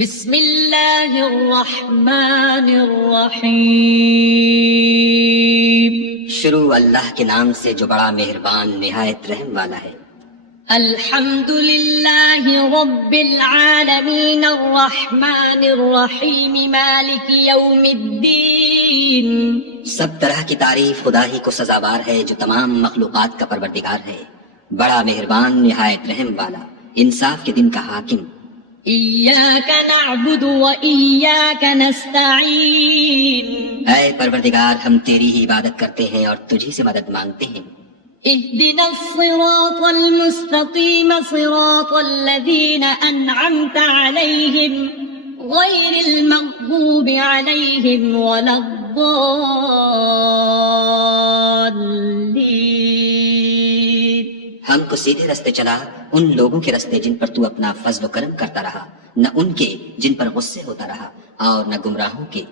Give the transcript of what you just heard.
بسم اللہ الرحمن الرحیم، شروع اللہ کے نام سے جو بڑا مہربان نہایت رحم والا ہے۔ الحمد للہ رب العالمین الرحمن الرحیم مالک یوم الدین۔ سب طرح کی تعریف خدا ہی کو سزاوار ہے جو تمام مخلوقات کا پروردگار ہے، بڑا مہربان نہایت رحم والا، انصاف کے دن کا حاکم۔ ایاک نعبد و ایاک نستعین، اے پروردگار ہم تیری ہی عبادت کرتے ہیں اور تجھی سے مدد مانگتے ہیں۔ اهدنا الصراط المستقيم صراط الذين أنعمت عليهم غير المغضوب عليهم ولا الضالين۔ ہم کو سیدھے رستے چلا، ان لوگوں کے رستے جن پر تو اپنا فضل و کرم کرتا رہا، نہ ان کے جن پر غصے ہوتا رہا، اور نہ گمراہوں کے